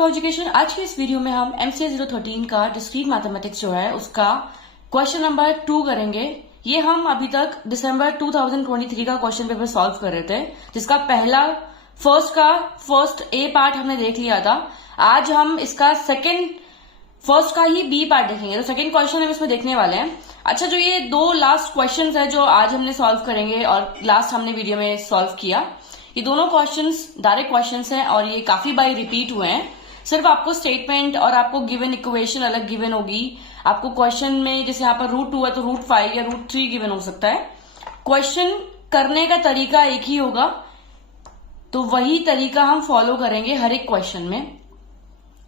To education. आज की इस वीडियो में हम MCA 013 का डिस्क्रीट मैथमेटिक्स जो है उसका क्वेश्चन नंबर 2 करेंगे। ये हम अभी तक दिसंबर 2023 का क्वेश्चन पेपर सॉल्व कर रहे थे, जिसका फर्स्ट ए पार्ट हमने देख लिया था। आज हम इसका फर्स्ट का ही बी पार्ट देखेंगे, तो सेकंड क्वेश्चन हम इसमें देखने वाले हैं। अच्छा, जो ये दो लास्ट क्वेश्चंस है जो आज हमने सॉल्व करेंगे और लास्ट हमने वीडियो में सॉल्व किया, ये दोनों क्वेश्चंस डायरेक्ट क्वेश्चंस हैं और ये काफी बार रिपीट हुए हैं। सिर्फ आपको स्टेटमेंट और आपको गिवन इक्वेशन अलग गिवन होगी। आपको क्वेश्चन में जैसे यहाँ पर √2 है तो √5 या √3 गिवन हो सकता है। क्वेश्चन करने का तरीका एक ही होगा, तो वही तरीका हम फॉलो करेंगे हर एक क्वेश्चन में।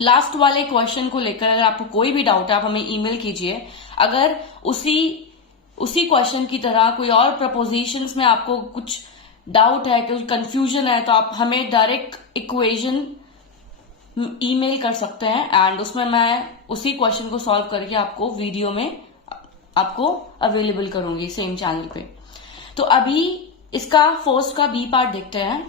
लास्ट वाले क्वेश्चन को लेकर अगर आपको कोई भी डाउट है आप हमें ईमेल कीजिए। अगर उसी क्वेश्चन की तरह कोई और प्रपोजिशंस में आपको कुछ डाउट है, कुछ कंफ्यूजन है, तो आप हमें डायरेक्ट इक्वेशन ईमेल कर सकते हैं एंड उसमें मैं उसी क्वेश्चन को सॉल्व करके आपको वीडियो में आपको अवेलेबल करूंगी सेम चैनल पे। तो अभी इसका फर्स्ट का बी पार्ट देखते हैं।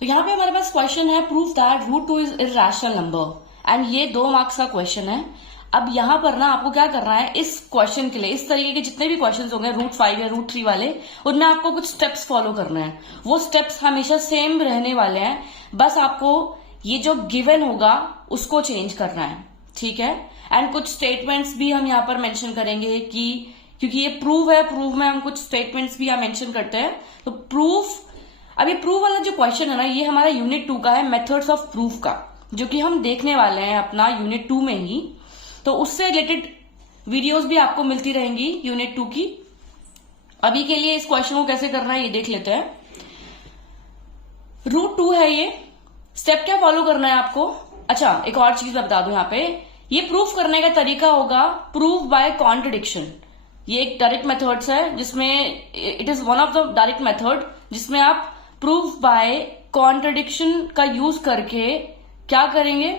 तो यहाँ पे हमारे पास क्वेश्चन है, prove that √2 is irrational number, and ये 2 मार्क्स का क्वेश्चन है। अब यहाँ पर ना आपको क्या करना है, इस क्वेश्चन के लिए इस तरीके के जितने भी क्वेश्चन होंगे √5 या √3 वाले, उनमें आपको कुछ स्टेप्स फॉलो करना है। वो स्टेप्स हमेशा सेम रहने वाले हैं, बस आपको ये जो गिवन होगा उसको चेंज करना है, ठीक है। एंड कुछ स्टेटमेंट्स भी हम यहाँ पर मेंशन करेंगे कि क्योंकि ये प्रूव है, प्रूव में हम कुछ स्टेटमेंट्स भी यहाँ मेंशन करते हैं। तो अभी प्रूव वाला जो क्वेश्चन है ना, ये हमारा यूनिट 2 का है, मेथड्स ऑफ प्रूफ का, जो कि हम देखने वाले हैं अपना यूनिट 2 में ही। तो उससे रिलेटेड वीडियोस भी आपको मिलती रहेंगी यूनिट 2 की। अभी के लिए इस क्वेश्चन को कैसे करना है ये देख लेते हैं। √2 है ये, स्टेप क्या फॉलो करना है आपको। अच्छा, एक और चीज मैं बता दूं, यहाँ पे ये प्रूफ करने का तरीका होगा प्रूफ बाय कॉन्ट्रडिक्शन। ये एक डायरेक्ट मेथड्स है जिसमें it is one of the direct method जिसमें आप प्रूफ बाय कॉन्ट्रडिक्शन का यूज करके क्या करेंगे,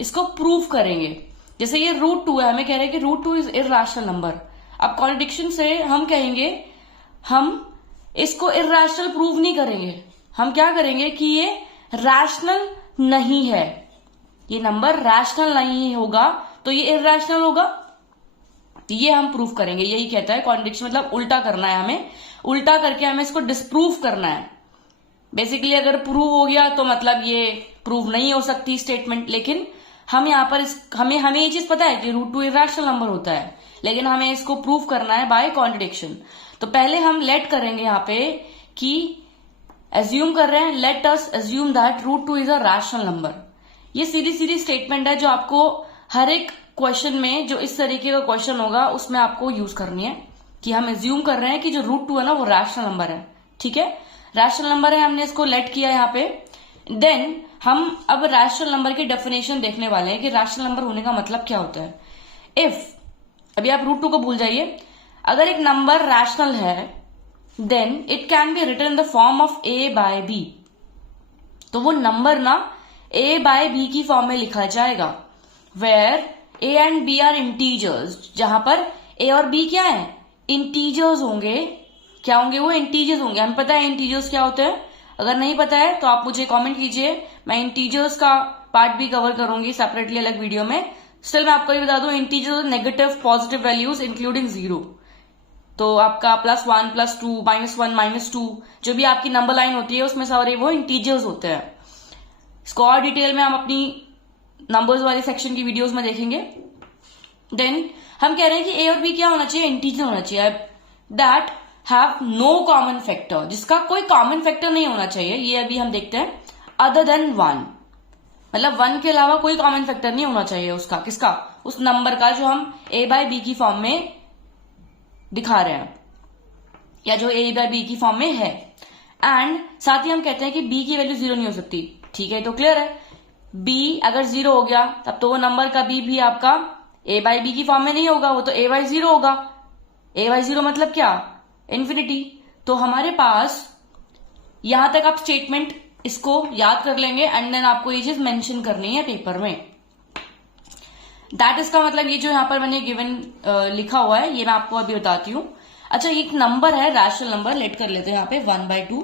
इसको प्रूफ करेंगे। जैसे ये √2 है, हमें कह रहे हैं कि √2 इज इरैशनल नंबर। अब कॉन्ट्रडिक्शन से हम कहेंगे, हम इसको इरैशनल प्रूव नहीं करेंगे, हम क्या करेंगे कि ये रैशनल नहीं है, ये नंबर रैशनल नहीं होगा, तो ये इरैशनल होगा, ये हम प्रूफ करेंगे। यही कहता है कॉन्ट्रडिक्शन, मतलब उल्टा करना है हमें, उल्टा करके हमें इसको डिस्प्रूव करना है। बेसिकली अगर प्रूव हो गया तो मतलब ये प्रूव नहीं हो सकती स्टेटमेंट, लेकिन हम यहाँ पर हमें ये चीज पता है कि √2 इरैशनल नंबर होता है, लेकिन हमें इसको प्रूव करना है बाय कॉन्ट्रडिक्शन। तो पहले हम लेट करेंगे यहाँ पे कि एज्यूम कर रहे हैं, let us assume that √2 is a rational number. ये सीधी स्टेटमेंट है जो आपको हर एक क्वेश्चन में, जो इस तरीके का क्वेश्चन होगा उसमें आपको यूज करनी है कि हम एज्यूम कर रहे हैं कि जो √2 है ना वो रैशनल नंबर है, ठीक है। रैशनल नंबर है, हमने इसको लेट किया यहाँ पे। देन हम अब रैशनल नंबर की डेफिनेशन देखने वाले हैं कि रैशनल नंबर होने का मतलब क्या होता है। इफ, अभी आप √2 को भूल जाइए, अगर एक नंबर रैशनल है then it can be written in the form of a/b। तो वो नंबर ना a/b की फॉर्म में लिखा जाएगा, where a and b are integers, जहां पर a और b क्या है, इंटीजर्स होंगे। क्या होंगे वो, इंटीजर्स होंगे। हमें पता है इंटीजर्स क्या होते हैं, अगर नहीं पता है तो आप मुझे कमेंट कीजिए, मैं इंटीजर्स का पार्ट भी कवर करूंगी सेपरेटली अलग वीडियो में। स्टिल मैं आपको ये बता दूं, integers negative positive values including 0। तो आपका +1 +2 -1 -2 जो भी आपकी नंबर लाइन होती है उसमें सारे वो इंटीजर्स होते हैं। इसको और डिटेल में हम अपनी नंबर्स वाले सेक्शन की वीडियोस में देखेंगे। देन हम कह रहे हैं कि a और b क्या होना चाहिए, इंटीजर होना चाहिए, that have no common factor, जिसका कोई कॉमन फैक्टर नहीं होना चाहिए। ये अभी हम देखते हैं, अदर देन 1, मतलब 1 के अलावा कोई कॉमन फैक्टर नहीं होना चाहिए उसका, किसका, उस नंबर का जो हम a/b की फॉर्म में दिखा रहे हैं या जो a/b की फॉर्म में है। एंड साथ ही हम कहते हैं कि b की वैल्यू 0 नहीं हो सकती, ठीक है। तो क्लियर है, b अगर 0 हो गया तब तो वो नंबर का b भी आपका a/b की फॉर्म में नहीं होगा, वो तो a/0 होगा। a/0 मतलब क्या, इन्फिनिटी। तो हमारे पास यहां तक आप स्टेटमेंट इसको याद कर लेंगे एंड देन आपको ये चीज मेंशन करनी है पेपर में। दैट इसका मतलब ये जो यहाँ पर मैंने गिवन लिखा हुआ है ये मैं आपको अभी बताती हूँ। अच्छा, एक नंबर है रैशनल नंबर, लेट कर लेते हैं यहाँ पे 1/2,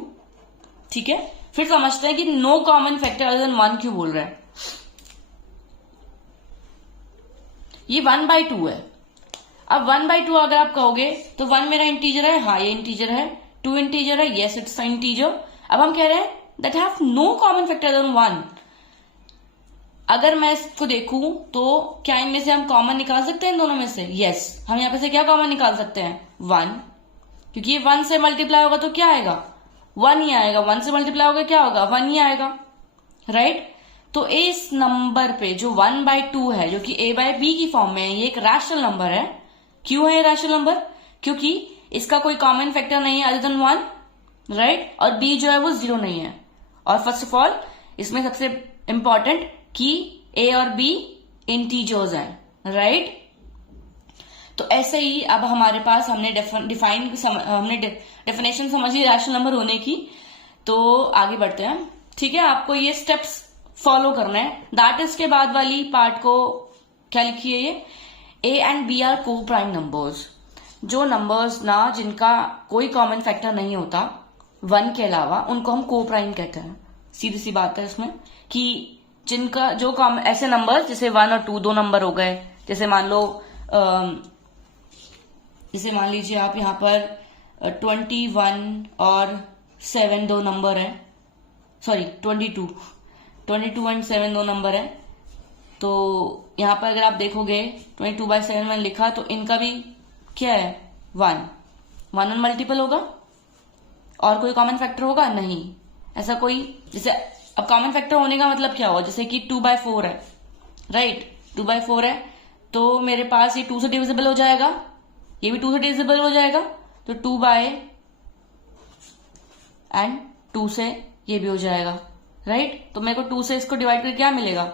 ठीक है। फिर समझते हैं कि no common factor other than 1 क्यों बोल रहा है। ये 1/2 है। अब 1/2 अगर आप कहोगे तो 1 मेरा इंटीजर है, हाँ ये इंटीजर है, 2 इंटीजर है, यस इट्स इंटीजर। अब हम कह रहे हैं that have no common factor then 1। अगर मैं इसको देखूं तो क्या इनमें से हम कॉमन निकाल सकते हैं इन दोनों में से? यस, हम यहां पे से क्या कॉमन निकाल सकते हैं? 1, क्योंकि ये 1 से मल्टीप्लाई होगा तो क्या आएगा? 1 ही आएगा। 1 से मल्टीप्लाई होगा क्या होगा? 1 ही आएगा, राइट? तो इस नंबर पे जो 1/2 है, जो कि a/b की फॉर्म में है, ये एक रैशनल नंबर है। क्यों है ये रैशनल नंबर? क्योंकि इसका कोई कॉमन फैक्टर नहीं है अदर देन 1, राइट? और b जो है वो 0 नहीं है। और फर्स्ट ऑफ ऑल इसमें सबसे इंपॉर्टेंट कि a और b इंटीजर्स हैं, राइट? तो ऐसे ही अब हमारे पास हमने डेफिनेशन समझ ली रैशनल नंबर होने की। तो आगे बढ़ते हैं, ठीक है? आपको ये स्टेप्स फॉलो करना है। दैट इज के बाद वाली पार्ट को क्या लिखिए, ये a एंड b आर को प्राइम नंबर्स। जो नंबर्स ना जिनका कोई कॉमन फैक्टर नहीं होता 1 के अलावा, उनको हम को प्राइम कहते हैं। सीधी सी बात है इसमें कि जिनका जो ऐसे नंबर जैसे 1 और 2 दो नंबर हो गए, जैसे मान लो जैसे मान लीजिए आप यहाँ पर 21 और 7 दो नंबर है, सॉरी 22 एंड 7 दो नंबर है। तो यहाँ पर अगर आप देखोगे 22/7 मैंने लिखा, तो इनका भी क्या है? 1 मल्टीपल होगा। और कोई कॉमन फैक्टर होगा? नहीं। ऐसा कोई, जैसे अब कॉमन फैक्टर होने का मतलब क्या हुआ? जैसे कि 2/4 है, राइट? 2/4 है तो मेरे पास ये 2 से डिविजिबल हो जाएगा, ये भी 2 से डिविजिबल हो जाएगा, तो 2 से ये भी हो जाएगा, राइट? तो मेरे को 2 से इसको डिवाइड करके क्या मिलेगा?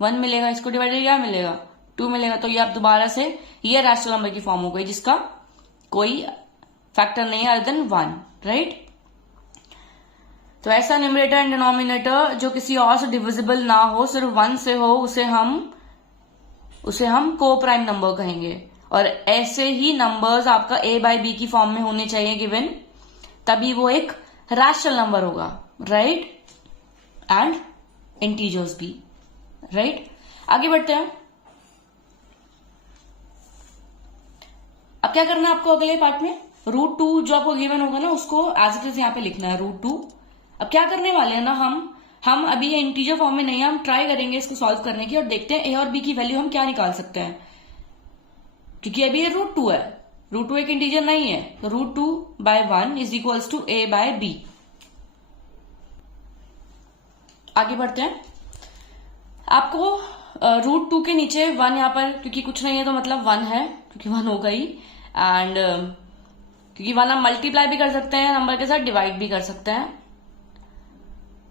1 मिलेगा। इसको डिवाइड करके क्या मिलेगा? 2 मिलेगा। तो ये आप दोबारा से ये रैशनल नंबर की फॉर्म हो गई जिसका कोई फैक्टर नहीं है अदर देन 1, राइट? तो ऐसा न्यूमरेटर एंड डिनोमिनेटर जो किसी और से डिविजिबल ना हो, सिर्फ 1 से हो, उसे हम को प्राइम नंबर कहेंगे। और ऐसे ही नंबर्स आपका a/b की फॉर्म में होने चाहिए गिवन, तभी वो एक रैशनल नंबर होगा, राइट? एंड इंटीजर्स भी, राइट? आगे बढ़ते हैं। अब क्या करना है आपको अगले पार्ट में? √2 जो आपको गिवन होगा ना, उसको एज इट इज यहाँ पे लिखना है, √2। अब क्या करने वाले हैं ना, हम अभी ये इंटीजर फॉर्म में नहीं है, हम ट्राई करेंगे इसको सॉल्व करने की और देखते हैं a और b की वैल्यू हम क्या निकाल सकते हैं। क्योंकि अभी ये √2 है, √2 एक इंटीजर नहीं है, तो √2/1 इज इक्वल्स टू a/b। आगे बढ़ते हैं। आपको √2 के नीचे 1 यहाँ पर, क्योंकि कुछ नहीं है तो मतलब 1 है, क्योंकि 1 होगा ही। एंड क्योंकि 1 हम मल्टीप्लाई भी कर सकते हैं नंबर के साथ, डिवाइड भी कर सकते हैं।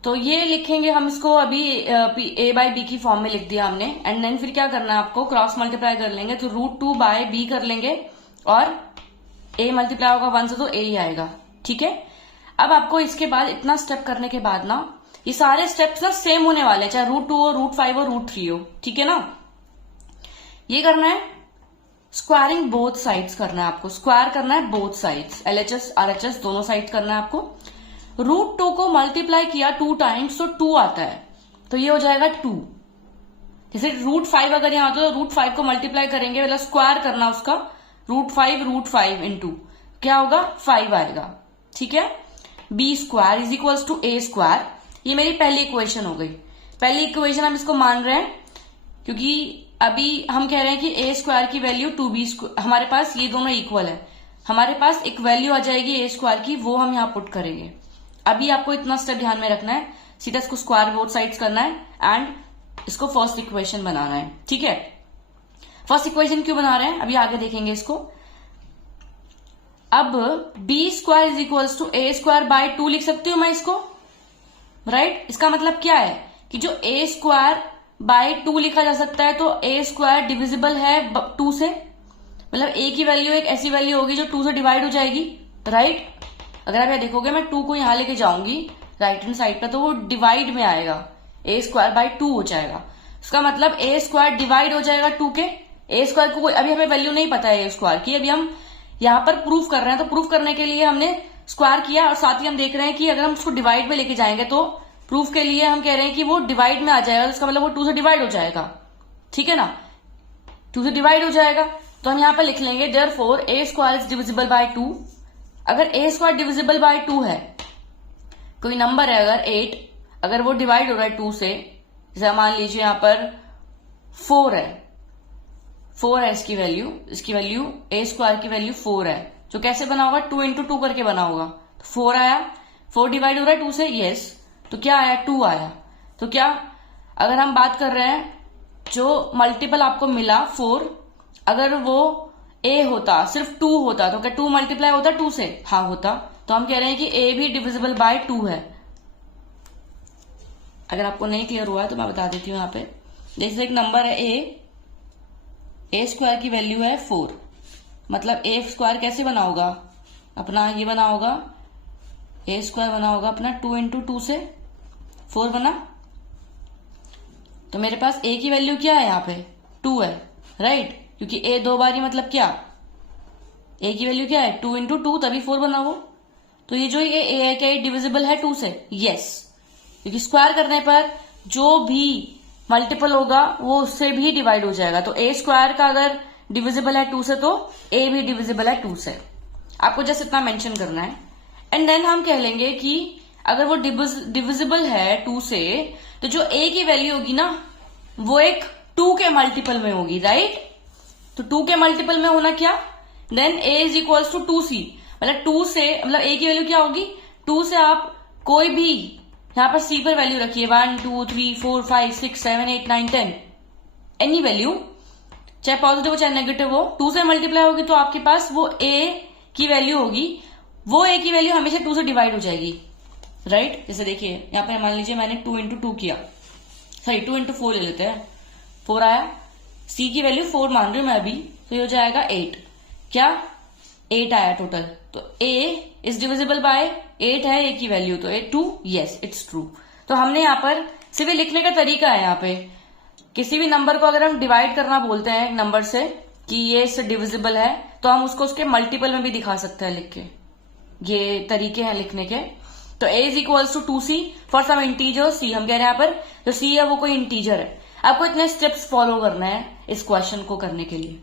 तो ये लिखेंगे हम इसको अभी a/b की फॉर्म में लिख दिया हमने। एंड देन फिर क्या करना है आपको? क्रॉस मल्टीप्लाई कर लेंगे, तो √2/b कर लेंगे और a मल्टीप्लाई होगा 1 से तो a ही आएगा, ठीक है? अब आपको इसके बाद इतना स्टेप करने के बाद ना, ये सारे स्टेप्स ना सेम होने वाले हैं, चाहे √2 हो, √5 हो, √3 हो, ठीक है ना? ये करना है स्क्वायरिंग बोथ साइड्स करना है आपको, स्क्वायर करना है बोथ साइड्स, LHS RHS दोनों साइड करना है आपको। √2 को मल्टीप्लाई किया 2 टाइम्स तो 2 आता है, तो ये हो जाएगा 2। जैसे √5 अगर यहाँ आता है तो √5 को मल्टीप्लाई करेंगे, मतलब स्क्वायर करना उसका, √5 इंटू क्या होगा? 5 आएगा, ठीक है? b² is equals to a²। ये मेरी पहली इक्वेशन हो गई। पहली इक्वेशन हम इसको मान रहे हैं क्योंकि अभी हम कह रहे हैं कि a² की वैल्यू 2b², हमारे पास ये दोनों इक्वल है, हमारे पास एक वैल्यू आ जाएगी a² की, वो हम यहाँ पुट करेंगे। अभी आपको इतना स्टेप ध्यान में रखना है, सीधा इसको स्क्वायर बोथ साइड्स करना है एंड इसको फर्स्ट इक्वेशन बनाना है, ठीक है? फर्स्ट इक्वेशन क्यों बना रहे हैं अभी आगे देखेंगे इसको। अब b² is equals to a²/2 लिख सकती हूं मैं इसको, राइट? इसका मतलब क्या है कि जो a²/2 लिखा जा सकता है, तो a² डिविजिबल है 2 से, मतलब a की वैल्यू एक ऐसी वैल्यू होगी जो 2 से डिवाइड हो जाएगी, राइट? अगर आप यहाँ देखोगे मैं 2 को यहां लेके जाऊंगी राइट हैंड साइड पे, तो वो डिवाइड में आएगा, a²/2 हो जाएगा। उसका मतलब a² डिवाइड हो जाएगा 2 के। a² को अभी हमें वैल्यू नहीं पता है a² की, अभी हम यहाँ पर प्रूफ कर रहे हैं, तो प्रूफ करने के लिए हमने स्क्वायर किया और साथ ही हम देख रहे हैं कि अगर हम उसको डिवाइड में लेके जाएंगे तो प्रूफ के लिए हम कह रहे हैं कि वो डिवाइड में आ जाएगा, इसका मतलब वो 2 से डिवाइड हो जाएगा, ठीक है ना, 2 से डिवाइड हो जाएगा। तो हम यहाँ पर लिख लेंगे therefore A square is divisible by 2। अगर ए स्क्वायर डिविजिबल बाय 2 है, कोई नंबर है अगर 8, अगर वो डिवाइड हो रहा है 2 से, जैसे मान लीजिए यहाँ पर 4 है इसकी वैल्यू ए स्क्वायर की वैल्यू 4 है, जो कैसे बना होगा 2 into 2 करके बना होगा। तो 4 आया, 4 डिवाइड हो रहा है 2 से, यस, तो क्या आया 2 आया। तो क्या अगर हम बात कर रहे हैं जो मल्टीपल आपको मिला 4, अगर वो ए होता, सिर्फ 2 होता, तो क्या 2 मल्टीप्लाई होता 2 से? हाँ होता। तो हम कह रहे हैं कि ए भी डिविजिबल बाय 2 है। अगर आपको नहीं क्लियर हुआ है तो मैं बता देती हूँ यहाँ पे। जैसे एक नंबर है ए स्क्वायर की वैल्यू है 4, मतलब ए स्क्वायर कैसे बना होगा अपना, ये बना होगा ए स्क्वायर बना होगा अपना 2 into 2 से 4 बना। तो मेरे पास ए की वैल्यू क्या है यहाँ पे 2 है, राइट, क्योंकि ए 2 बार ही मतलब क्या, ए की वैल्यू क्या है 2 into 2, तभी 4 बना वो। तो ये जो ये ए है क्या ये डिविजिबल है 2 से? यस, क्योंकि स्क्वायर करने पर जो भी मल्टीपल होगा वो उससे भी डिवाइड हो जाएगा। तो ए स्क्वायर का अगर डिविजिबल है 2 से तो ए भी डिविजिबल है 2 से। आपको जस्ट इतना मेंशन करना है। एंड देन हम कह लेंगे कि अगर वो डिविजिबल है 2 से, तो जो ए की वैल्यू होगी ना वो एक 2 के मल्टीपल में होगी, राइट। तो 2 के मल्टीपल में होना क्या, then a is equals to 2c, मतलब 2 से मतलब ए की वैल्यू क्या होगी 2 से आप कोई भी यहाँ पर सी पर वैल्यू रखिए 1 2 3 4 5 6 7 8 9 10, एनी वैल्यू, चाहे पॉजिटिव हो चाहे नेगेटिव हो, 2 से मल्टीप्लाई होगी तो आपके पास वो ए की वैल्यू होगी, वो ए की वैल्यू हमेशा 2 से डिवाइड हो जाएगी, राइट। जैसे देखिए यहाँ पे मान लीजिए मैंने 2 into 2 किया, सॉरी 2 into 4 ले लेते हैं, 4 आया, सी की वैल्यू 4 मान रही हूं मैं अभी, तो ये हो जाएगा 8, क्या 8 आया टोटल। तो ए इज डिविजिबल बाय 8 है ए की वैल्यू, तो 8 2, यस इट्स ट्रू। तो हमने यहाँ पर सिर्फ लिखने का तरीका है, यहाँ पे किसी भी नंबर को अगर हम डिवाइड करना बोलते हैं नंबर से कि ये इससे डिविजिबल है, तो हम उसको उसके मल्टीपल में भी दिखा सकते हैं लिख के, ये तरीके हैं लिखने के। तो a is equals to 2c for some integer c, हम कह रहे हैं यहाँ पर जो c है वो कोई इंटीजर है। आपको इतने स्टेप्स फॉलो करना है इस क्वेश्चन को करने के लिए।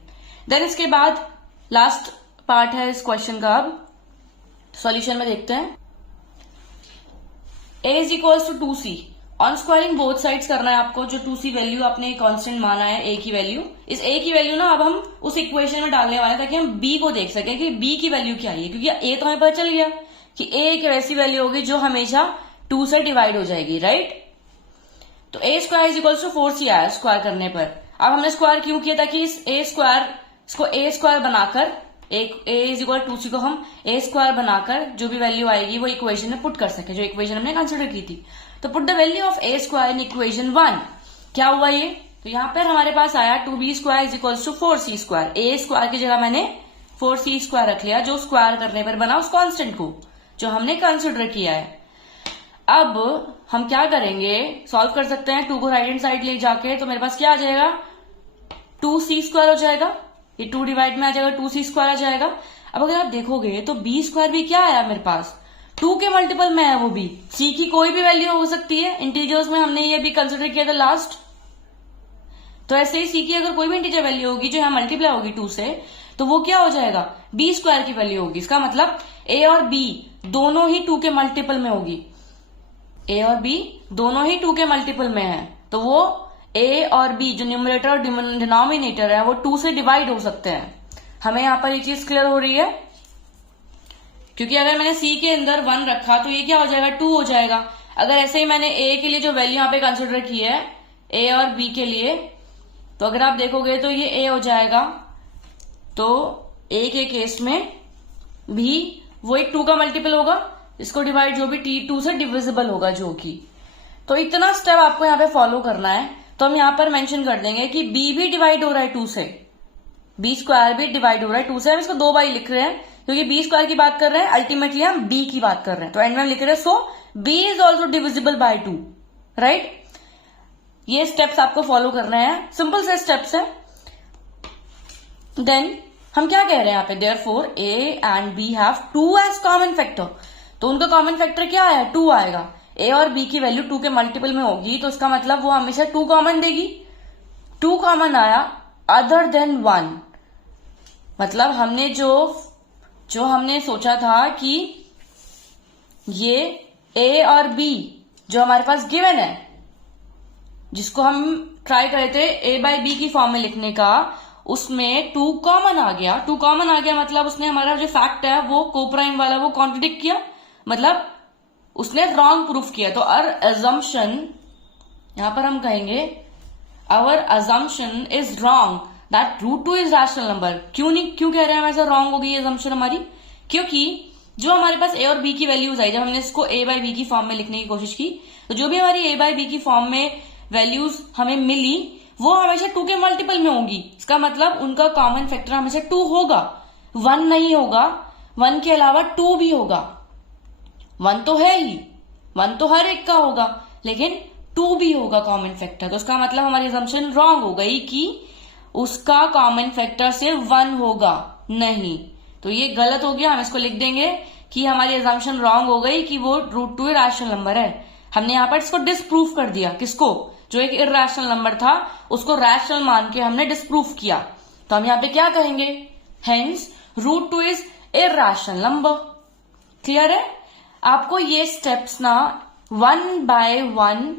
देन इसके बाद लास्ट पार्ट है इस क्वेश्चन का, अब सॉल्यूशन में देखते हैं। a is equals to 2c, on squaring both sides करना है आपको। जो 2c वैल्यू आपने कांस्टेंट माना है a की वैल्यू, इस a की वैल्यू ना अब हम उस इक्वेशन में डालने वाले हैं ताकि हम b को देख सकें कि b की वैल्यू क्या है, क्योंकि a तो हमें पता चल गया कि a एक वैसी वैल्यू होगी जो हमेशा 2 से डिवाइड हो जाएगी, राइट। तो a square is equals to 4c आया स्क्वायर करने पर। अब हमने स्क्वायर क्यों किया, ताकि इस a स्क्वायर इसको a स्क्वायर बनाकर a इज इक्वल 2c को हम a स्क्वायर बनाकर जो भी वैल्यू आएगी वो इक्वेशन में पुट कर सके, जो इक्वेशन हमने कंसिडर की थी। तो put the value of a square in equation 1, क्या हुआ ये, तो यहाँ पर हमारे पास आया 2b square is equals to 4c square. a square की जगह मैंने 4c स्क्वायर रख लिया, जो स्क्वायर करने पर बना उस कांस्टेंट को जो हमने कंसिडर किया है। अब हम क्या करेंगे, सॉल्व कर सकते हैं 2 को राइट हैंड साइड ले जाके, तो मेरे पास क्या आ जाएगा 2c स्क्वायर हो जाएगा, ये 2 डिवाइड में आ जाएगा 2c स्क्वायर आ जाएगा। अब अगर आप देखोगे तो b स्क्वायर भी क्या आया मेरे पास 2 के मल्टीपल में है, वो भी c की कोई भी वैल्यू हो सकती है, इंटीजर्स में हमने ये भी कंसिडर किया था लास्ट। तो ऐसे ही c की अगर कोई भी इंटीजर वैल्यू होगी जो यहाँ मल्टीप्लाई होगी 2 से, तो वो क्या हो जाएगा b स्क्वायर की वैल्यू होगी। इसका मतलब a और b दोनों ही 2 के मल्टीपल में होगी, a और b दोनों ही 2 के मल्टीपल में है, तो वो a और b जो न्यूमरेटर और डिनोमिनेटर है वो 2 से डिवाइड हो सकते हैं। हमें यहाँ पर ये चीज क्लियर हो रही है, क्योंकि अगर मैंने c के अंदर 1 रखा तो ये क्या हो जाएगा 2 हो जाएगा। अगर ऐसे ही मैंने a के लिए जो वैल्यू यहाँ पे कंसिडर की है a और b के लिए, तो अगर आप देखोगे तो ये a हो जाएगा, तो a के केस में भी वो एक 2 का मल्टीपल होगा, इसको डिवाइड जो भी 2 से डिविजिबल होगा जो कि। तो इतना स्टेप आपको यहाँ पे फॉलो करना है। तो हम यहाँ पर मेंशन कर देंगे कि b भी डिवाइड हो रहा है 2 से, b स्क्वायर भी डिवाइड हो रहा है 2 से। हम इसको 2 बार लिख रहे हैं क्योंकि b स्क्वायर की बात कर रहे हैं, अल्टीमेटली हम b की बात कर रहे हैं, तो एंड में लिख रहे हैं सो b is also divisible by 2, right. ये स्टेप्स आपको फॉलो करना है, सिंपल से स्टेप्स है। देन हम क्या कह रहे हैं यहाँ पे, therefore a and b have 2 as common factor, तो उनका कॉमन फैक्टर क्या आया, 2 आएगा। ए और बी की वैल्यू 2 के मल्टीपल में होगी, तो इसका मतलब वो हमेशा 2 कॉमन देगी। 2 कॉमन आया अदर देन 1, मतलब हमने जो हमने सोचा था कि ये ए और बी जो हमारे पास गिवन है, जिसको हम ट्राई करे थे ए बाई बी की फॉर्म में लिखने का, उसमें 2 कॉमन आ गया। 2 कॉमन आ गया मतलब उसने हमारा जो फैक्ट है वो कोप्राइम वाला वो कॉन्ट्रडिक्ट किया, मतलब उसने रॉन्ग प्रूफ किया। तो आवर अजम्पशन, यहां पर हम कहेंगे our assumption is wrong that √2 is rational number. क्यों कह रहे हैं हम ऐसा रॉन्ग हो गई अजम्पशन हमारी, क्योंकि जो हमारे पास ए और बी की वैल्यूज आई, जब हमने इसको ए बाई बी की फॉर्म में लिखने की कोशिश की, तो जो भी हमारी ए बाई बी की फॉर्म में वैल्यूज हमें मिली वो हमेशा 2 के मल्टीपल में होंगी। इसका मतलब उनका कॉमन फैक्टर हमेशा 2 होगा, 1 नहीं होगा। 1 के अलावा 2 भी होगा। 1 तो है ही, 1 तो हर एक का होगा, लेकिन 2 भी होगा कॉमन फैक्टर। तो इसका मतलब हमारी असम्पशन रॉन्ग हो गई कि उसका कॉमन फैक्टर सिर्फ 1 होगा, नहीं। तो ये गलत हो गया, हम इसको लिख देंगे कि हमारी असम्पशन रॉन्ग हो गई कि वो √2 रैशनल नंबर है। हमने यहां पर इसको डिसप्रूव कर दिया, किसको, जो एक इरैशनल नंबर था उसको रैशनल मान के हमने डिसप्रूव किया। तो हम यहाँ पे क्या कहेंगे, hence √2 is irrational number. Clear है? आपको ये स्टेप्स ना 1 बाय 1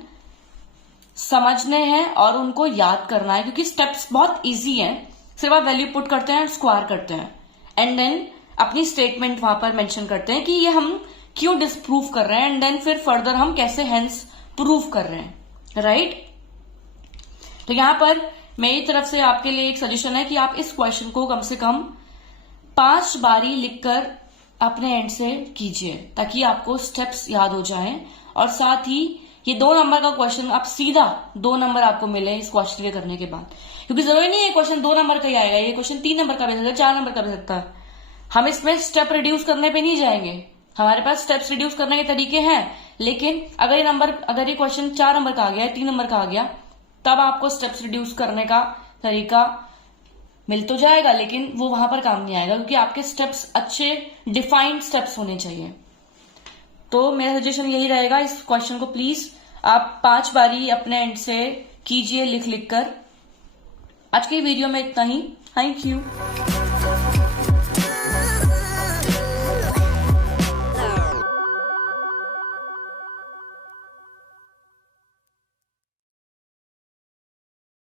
समझने हैं और उनको याद करना है, क्योंकि स्टेप्स बहुत इजी हैं। सिर्फ आप वैल्यू पुट करते हैं, स्क्वायर करते हैं, एंड देन अपनी स्टेटमेंट वहां पर मेंशन करते हैं कि ये हम क्यों डिसप्रूव कर रहे हैं, एंड देन फिर फर्दर हम कैसे हेंस प्रूव कर रहे हैं, राइट? तो यहां पर मेरी तरफ से आपके लिए एक सजेशन है कि आप इस क्वेश्चन को कम से कम 5 बारी लिखकर अपने एंड से कीजिए, ताकि आपको स्टेप्स याद हो जाएं। और साथ ही ये 2 नंबर का क्वेश्चन आप सीधा 2 नंबर आपको मिले इस क्वेश्चन के करने के बाद, क्योंकि जरूरी नहीं है क्वेश्चन 2 नंबर का ही आएगा, ये क्वेश्चन 3 नंबर का भी सकता है, 4 नंबर का भी सकता है। हम इसमें स्टेप रिड्यूस करने पे नहीं जाएंगे, हमारे पास स्टेप्स रिड्यूस करने के तरीके हैं, लेकिन अगर ये क्वेश्चन 4 नंबर का आ गया, 3 नंबर का आ गया, तब आपको स्टेप्स रिड्यूस करने का तरीका मिल तो जाएगा, लेकिन वो वहां पर काम नहीं आएगा, क्योंकि आपके स्टेप्स अच्छे डिफाइंड स्टेप्स होने चाहिए। तो मेरा सजेशन यही रहेगा, इस क्वेश्चन को प्लीज आप 5 बारी अपने एंड से कीजिए लिख कर। आज की वीडियो में इतना ही। Thank you.